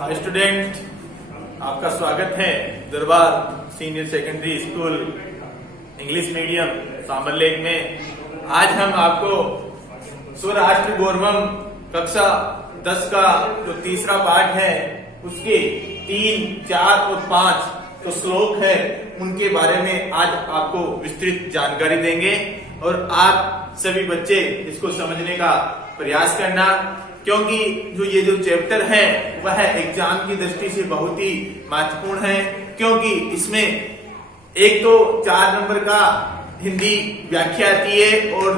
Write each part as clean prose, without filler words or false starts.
Hi student, आपका स्वागत है Darbar senior secondary school English medium Sambharlake में। आज हम आपको स्वराष्ट्र गौरवम कक्षा 10 का जो तीसरा पाठ है उसके 3, 4 और 5 जो श्लोक है उनके बारे में आज आपको विस्तृत जानकारी देंगे और आप सभी बच्चे इसको समझने का प्रयास करना, क्योंकि जो चैप्टर है वह एग्जाम की दृष्टि से बहुत ही महत्वपूर्ण है। क्योंकि इसमें एक तो 4 नंबर का हिंदी व्याख्या आती है और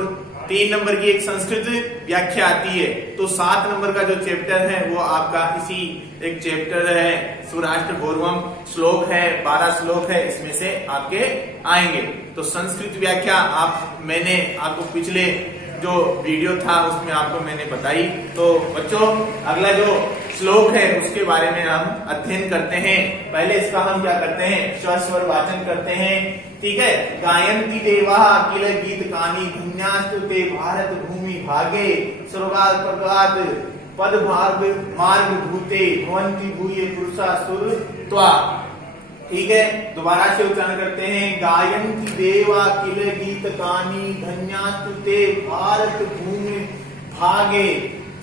3 नंबर की एक संस्कृत व्याख्या आती है, तो 7 नंबर का जो चैप्टर है वो आपका इसी एक चैप्टर है स्वराष्ट्र गौरवम। श्लोक है 12 श्लोक है, इसमें से आपके आएंगे। तो संस्कृत व्याख्या मैंने आपको पिछले जो वीडियो था उसमें आपको मैंने बताई। तो बच्चों, अगला जो श्लोक है उसके बारे में हम अध्ययन करते हैं। पहले इसका हम क्या करते हैं, स्वर वाचन करते हैं, ठीक है। गायन्ति देवा किल गीत कानी धन्यास्तु ते भारत भूमि भागे स्वर्गात् प्रगात् पद भाग मार्ग भूते भवन्ति भूये पुरुषा सुरत्वा। ठीक है, दोबारा से उच्चारण करते हैं। गायन्ति देवा किल गीत कानी धन्यास्तु ते भारत भूमि भागे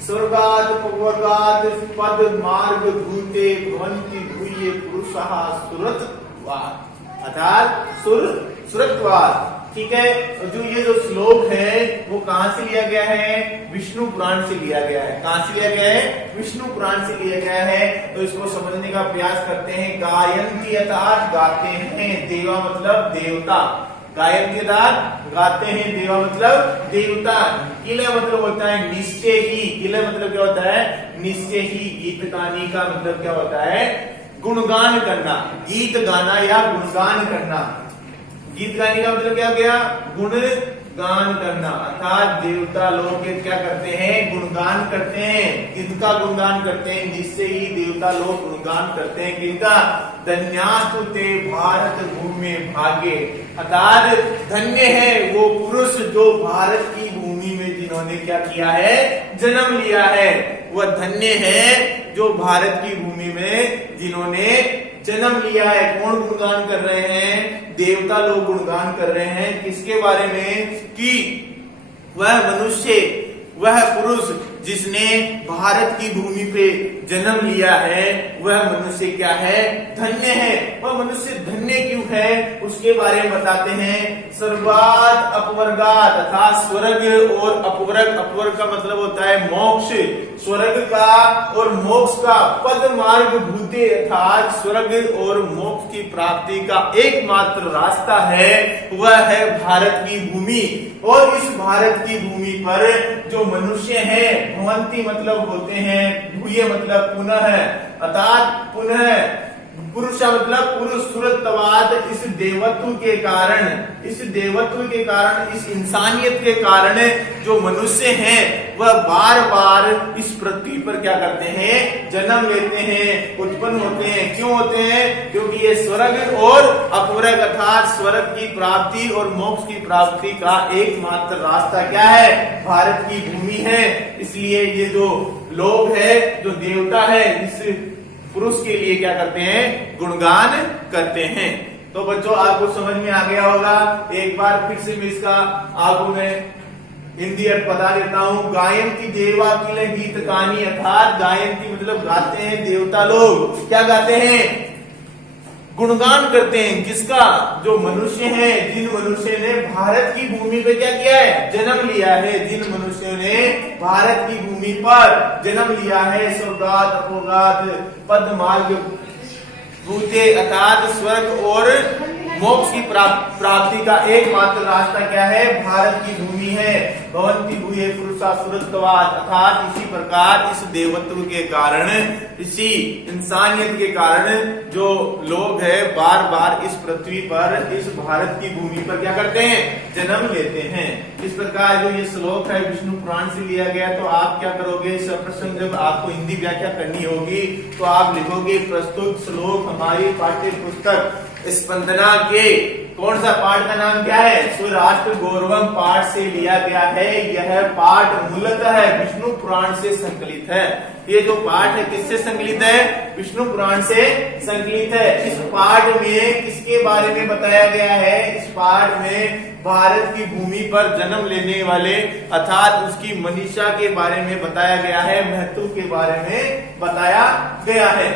स्वर्गात् प्रगात् पद मार्ग भूते भवन्ति भूये पुरुषः सुरत्वात्, अर्थात सुरत्वात्। ठीक है, जो ये जो श्लोक है वो कहां से लिया गया है, विष्णु पुराण से लिया गया है। कहां से लिया गया है, विष्णु पुराण से लिया गया है। तो इसको समझने का प्रयास करते हैं। गायन्ति अर्थात गाते हैं, देवा मतलब देवता। गायन्ति अर्थात गाते हैं, देवा मतलब देवता। किले मतलब होता है निश्चय ही, किले मतलब क्या होता है, निश्चय ही। गीत गानी का मतलब क्या होता है, गुणगान करना, गीत गाना या गुणगान करना। गीत गाने का मतलब क्या हो गया, गुणगान करना, अर्थात देवता लोग क्या करते हैं, गुणगान करते हैं। किसका गुणगान करते हैं, जिससे ही देवता लोग गुणगान करते हैं, किसका, धन्यास्तु ते भारत भूमि भागे, अर्थात धन्य है वो पुरुष जो भारत की भूमि में जिन्होंने क्या किया है, जन्म लिया है। वह धन्य है जो भारत की भूमि में जिन्होंने जन्म लिया है। कौन गुणगान कर रहे हैं, देवता लोग गुणगान कर रहे हैं। किसके बारे में, कि वह मनुष्य, वह पुरुष जिसने भारत की भूमि पे जन्म लिया है, वह मनुष्य क्या है, धन्य है। वह मनुष्य धन्य क्यों है उसके बारे में बताते हैं। सर्वात अपवर्गात, तथा स्वर्ग और अपवर्ग, अपवर्ग का मतलब होता है मोक्ष, स्वर्ग का और मोक्ष का, पद मार्ग भूते अर्थात स्वर्ग और मोक्ष की प्राप्ति का एकमात्र रास्ता है, वह है भारत की भूमि। और इस भारत की भूमि पर जो मनुष्य है, भवन्ति मतलब होते हैं, भूय मतलब पुनः, अर्थात पुनः, पुरुष मतलब पुरुष, सुरत्वाद इस देवत्व के कारण, इस देवत्व के कारण, इस इंसानियत के कारण जो मनुष्य हैं वह बार बार इस पृथ्वी पर क्या करते हैं, जन्म लेते हैं, उत्पन्न होते हैं। क्यों होते हैं, क्योंकि ये स्वर्ग और अपवर्ग अर्थात स्वर्ग की प्राप्ति और मोक्ष की प्राप्ति का एकमात्र रास्ता क्या है, भारत की भूमि है। इसलिए ये जो लोग है, जो देवता है, इस पुरुष के लिए क्या करते हैं, गुणगान करते हैं। तो बच्चों, आपको समझ में आ गया होगा। एक बार फिर से मैं इसका आपको मैं हिंदी अर्थ बता देता हूँ। गायन्ति देवा किल गीत कानी, अर्थात गायन्ति मतलब गाते हैं, देवता लोग क्या गाते हैं, गुणगान करते हैं। किसका, जो मनुष्य है, जिन मनुष्य ने भारत की भूमि पे क्या किया है, जन्म लिया है, जिन मनुष्यों ने भारत की भूमि पर जन्म लिया है। स्वर्गात् अपवर्गात् पद मार्ग भूते अर्थात स्वर्ग और मोक्ष की प्राप्ति का एकमात्र रास्ता क्या है, भारत की भूमि है। भवन्ति भूये पुरुषा सुरत्वात्, अर्थात इसी प्रकार इस देवत्व के कारण, इसी इंसानियत के कारण जो लोग हैं बार बार इस पृथ्वी पर, इस भारत की भूमि पर क्या करते हैं, जन्म लेते हैं। इस प्रकार जो ये श्लोक है विष्णु पुराण से लिया गया। तो आप क्या करोगे, सर्वप्रथम जब आपको हिंदी व्याख्या करनी होगी तो आप लिखोगे प्रस्तुत श्लोक हमारी पाठ्य पुस्तक स्पंदना के कौन सा पाठ का नाम क्या है? स्वराष्ट्र गौरवम पाठ से लिया गया है। यह पाठ मूलतः विष्णु पुराण से संकलित है। ये जो पाठ है किससे संकलित है? विष्णु पुराण से संकलित है। इस पाठ में किसके बारे में बताया गया है? इस पाठ में भारत की भूमि पर जन्म लेने वाले अर्थात उसकी मनीषा के बारे में बताया गया है, महत्व के बारे में बताया गया है।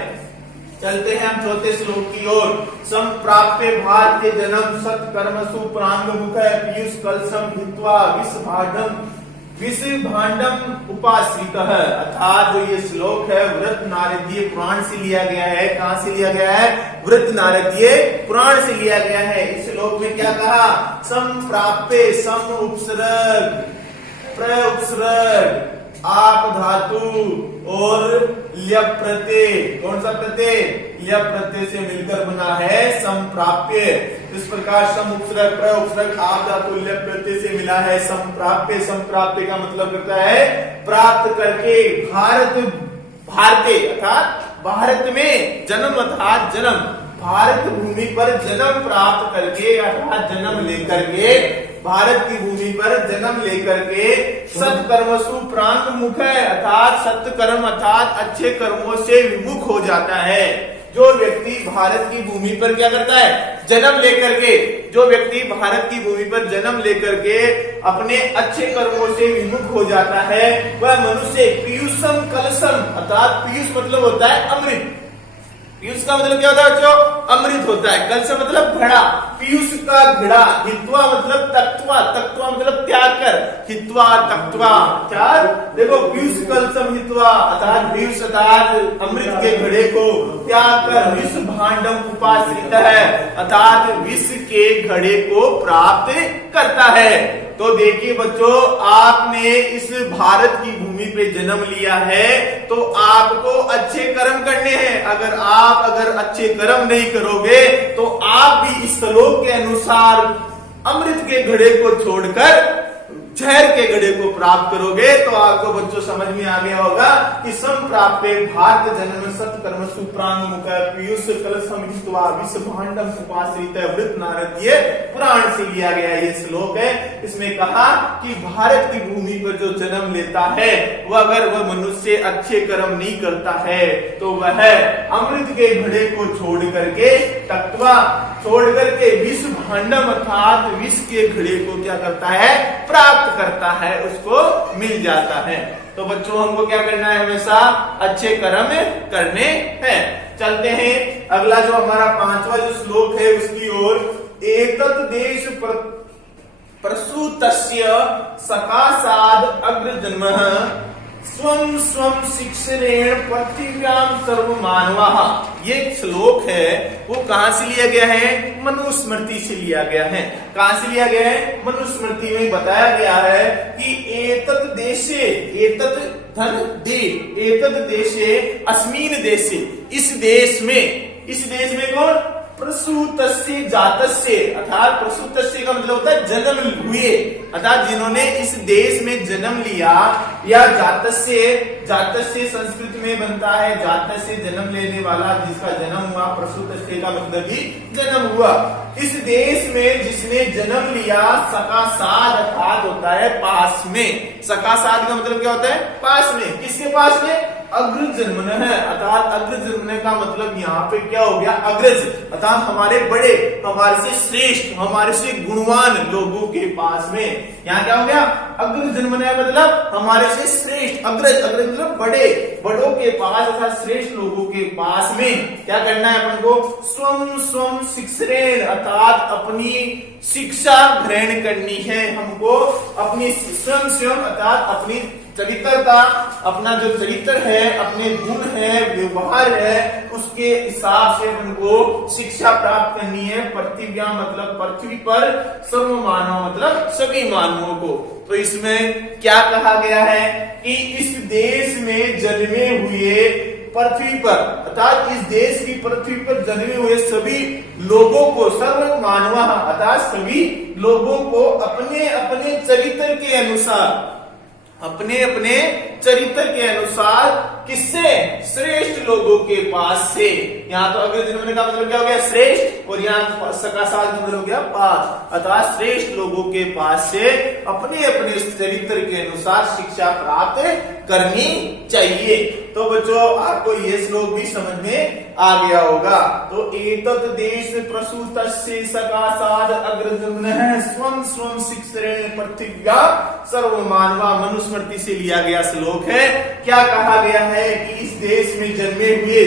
चलते हैं हम चौथे श्लोक की ओर। संप्राप्य भारतीय जन्म सत्कर्मसु प्रांग मुख पीयूष कलशम हित्वा विष भांडम उपाश्रित। अर्थात जो ये श्लोक है वृत्त नारदीय पुराण से लिया गया है। कहां से लिया गया है? वृत्त नारदीय पुराण से लिया गया है। इस श्लोक में क्या कहा? संप्राप्य सम उपसर्ग प्र उपसर्ग आप धातु और ल्यप प्रत्यय, कौन सा प्रत्यय? ल्यप प्रत्यय से मिलकर बना है संप्राप्य। इस प्रकार सम उपसर्ग प्र उपसर्ग आप धातु ल्यप प्रत्यय से मिला है संप्राप्य। संप्राप्य का मतलब करता है प्राप्त करके। भारतीय अर्थात भारत में जन्म अर्थात जन्म, भारत भूमि पर जन्म प्राप्त करके अर्थात जन्म लेकर के, भारत की भूमि पर जन्म लेकर के सत्कर्मसु प्रांग मुख है अर्थात सत्कर्म अर्थात अच्छे कर्मों से विमुख हो जाता है। जो व्यक्ति भारत की भूमि पर क्या करता है? जन्म लेकर के, जो व्यक्ति भारत की भूमि पर जन्म लेकर के अपने अच्छे कर्मों से विमुख हो जाता है वह मनुष्य पीयूषम कलशम अर्थात पीयूष मतलब होता है अमृत। पीयूष का मतलब क्या होता है बच्चों? अमृत होता है। कलश मतलब घड़ा, पीयूष का घड़ा। हित्वा मतलब तक्त्वा, तक्त्वा मतलब त्याग कर, हित्वा तक्त्वा त्याग। देखो पीयूष कलशम हित्वा अर्थात पीयूष अर्थात अमृत के घड़े को त्याग कर विष भांडम उपाश्रित है अर्थात विष के घड़े को प्राप्त करता है। तो देखिए बच्चों, आपने इस भारत की भूमि पे जन्म लिया है तो आपको अच्छे कर्म करने हैं। अगर अच्छे कर्म नहीं करोगे तो आप भी इस श्लोक के अनुसार अमृत के घड़े को छोड़कर जहर के घड़े को प्राप्त करोगे। तो आपको बच्चों समझ में आ गया होगा कि संप्राप्य भारत जन्म सत्कर्म सुप्रांग मुख पीयूष कलशम हित्वा विष भांडम उपाश्रित वृत्त नारदीय पुराण से लिया गया ये श्लोक है। इसमें कहा कि भारत की भूमि पर जो जन्म लेता है वह अगर वह मनुष्य अच्छे कर्म नहीं करता है तो वह अमृत के घड़े को छोड़ करके तत्वा छोड़ करके विष भांडम अर्थात विष के घड़े को क्या करता है? प्राप्त करता है, उसको मिल जाता है। तो बच्चों हमको क्या करना है? हमेशा अच्छे कर्म करने हैं। चलते हैं अगला जो हमारा पांचवा जो श्लोक है उसकी ओर। एतत् देश प्रसूतस्य सकाशाद अग्रजन्मः स्वम स्वम शिक्षरेण पृथिव्याम सर्व मानवा। ये श्लोक है वो कहां से लिया गया है? मनुस्मृति से लिया गया है। कहां से लिया गया है? मनुस्मृति में बताया गया है कि एतत् देशे एतत् धन दे एतत् देशे अस्मिन देशे इस देश में कौन? प्रसूतस्य जातस्य अर्थात प्रसूतस्य का मतलब होता है जन्म हुए अर्थात जिन्होंने इस देश में जन्म लिया, या जातस्य संस्कृत में बनता है जातस्य जन्म लेने वाला, जिसका जन्म हुआ। प्रसूतस्य का मतलब भी जन्म हुआ। इस देश में जिसने जन्म लिया सकाशाद अर्थात होता है पास में। सकाशाद का मतलब क्या होता है? पास में। किसके पास में? अग्र जन्मन है अर्थात अग्र जन्मने का मतलब यहाँ पे क्या हो गया? अग्रज अर्थात हमारे बड़े, हमारे से श्रेष्ठ, हमारे से गुणवान लोगों के पास में। यहाँ क्या हो गया? अग्र जन्मने मतलब हमारे से श्रेष्ठ, अग्रज मतलब बड़े, बड़ों के पास अर्थात श्रेष्ठ लोगों के पास में क्या करना है अपन को? स्वम स्वम शिक्षरेण अर्थात अपनी शिक्षा ग्रहण करनी है हमको। अपनी स्वयं अर्थात अपनी चरित्रता, अपना जो चरित्र है, अपने गुण है, व्यवहार है, उसके हिसाब से उनको शिक्षा प्राप्त करनी है। पृथ्व्या मतलब पृथ्वी पर, सर्व मानव मतलब सभी मानवों को। तो इसमें क्या कहा गया है कि इस देश में जन्मे हुए पृथ्वी पर अर्थात इस देश की पृथ्वी पर जन्मे हुए सभी लोगों को, सर्व मानव अर्थात सभी लोगों को अपने अपने चरित्र के अनुसार अपने अपने चरित्र के अनुसार किससे? श्रेष्ठ लोगों के पास से। यहाँ तो अगले जन्म का मतलब क्या हो गया? श्रेष्ठ, और यहाँ सका साल का मतलब हो गया पास, अर्थात श्रेष्ठ लोगों के पास से अपने अपने चरित्र के अनुसार शिक्षा प्राप्त करनी चाहिए। तो बच्चों आपको ये श्लोक भी समझ में आ गया होगा। तो एतत् देश प्रसूतस्य सकाशाद अग्रजन्मनः स्वं स्वं शिक्षरेण पृथिव्या सर्वमानवा मनुस्मृति से लिया गया श्लोक है। क्या कहा गया है कि इस देश में जन्मे हुए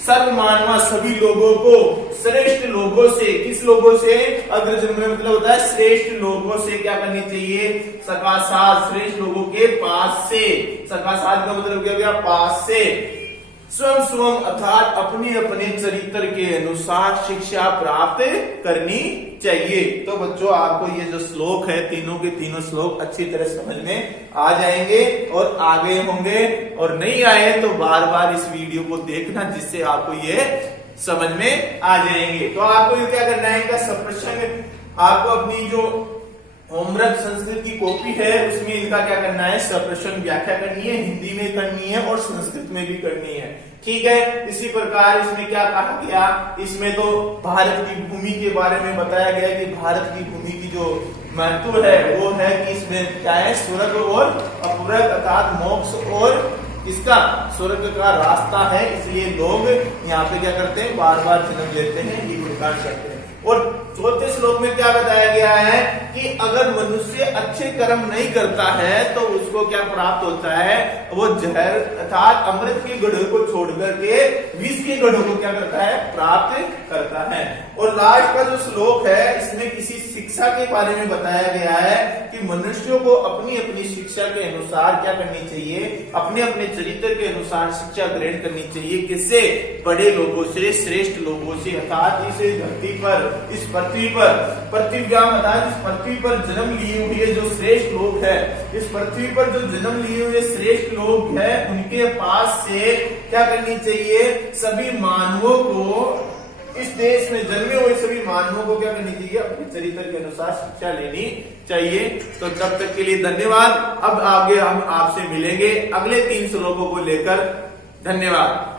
सर्वमानवा सभी लोगों को श्रेष्ठ लोगों से, किस लोगों से? अग्रजन्म मतलब होता है श्रेष्ठ लोगों से क्या करनी चाहिए? सकाशात, श्रेष्ठ लोगों के पास से। सकाशात का मतलब क्या हो गया? पास से। स्वयं स्वयं अर्थात अपने अपने चरित्र के अनुसार शिक्षा प्राप्त करनी चाहिए। तो बच्चों आपको ये जो श्लोक है, तीनों के तीनों श्लोक अच्छी तरह समझ में आ जाएंगे और आगे होंगे, और नहीं आए तो बार बार इस वीडियो को देखना, जिससे आपको ये समझ में आ जाएंगे। तो आपको ये क्या करना है, इनका सप्रसंग आपको अपनी जो होमवर्क संस्कृत की कॉपी है उसमें इनका क्या करना है? सप्रसंग व्याख्या करनी है, हिंदी में करनी है और संस्कृत में भी करनी है। ठीक है। इसी प्रकार इसमें क्या कहा गया? इसमें तो भारत की भूमि के बारे में बताया गया कि भारत की भूमि की जो महत्व है वो है कि इसमें क्या है? स्वर्ग और अपवर्ग अर्थात मोक्ष और इसका स्वर्ग का रास्ता है। इसलिए लोग यहाँ पे क्या करते हैं? बार बार जन्म लेते हैं, ये गुणगान करते हैं। और चौथे श्लोक में क्या बताया गया है कि अगर मनुष्य अच्छे कर्म नहीं करता है तो उसको क्या प्राप्त होता है? वो जहर अर्थात अमृत के घड़ों को छोड़ करके विष के घड़ों को क्या करता है? प्राप्त करता है। और लास्ट का जो श्लोक है इसमें किसी शिक्षा के बारे में बताया गया है कि मनुष्यों को अपनी अपनी शिक्षा के अनुसार क्या करनी चाहिए? अपने अपने चरित्र के अनुसार शिक्षा ग्रहण करनी चाहिए। किससे? बड़े लोगों से, श्रेष्ठ लोगों से, अर्थात इस धरती पर, इस पृथ्वी पर, पृथ्व्या अर्थात इस पृथ्वी पर जन्म लिए हुए जो श्रेष्ठ लोग हैं, इस पृथ्वी पर जो जन्म लिए हुए श्रेष्ठ लोग हैं, उनके पास से क्या करनी चाहिए? सभी मानवों को, इस देश में जन्मे हुए सभी मानवों को क्या करनी चाहिए? अपने चरित्र के अनुसार शिक्षा लेनी चाहिए। तो तब तक के लिए धन्यवाद। अब आगे हम आपसे मिलेंगे अगले 3 श्लोकों को लेकर। धन्यवाद।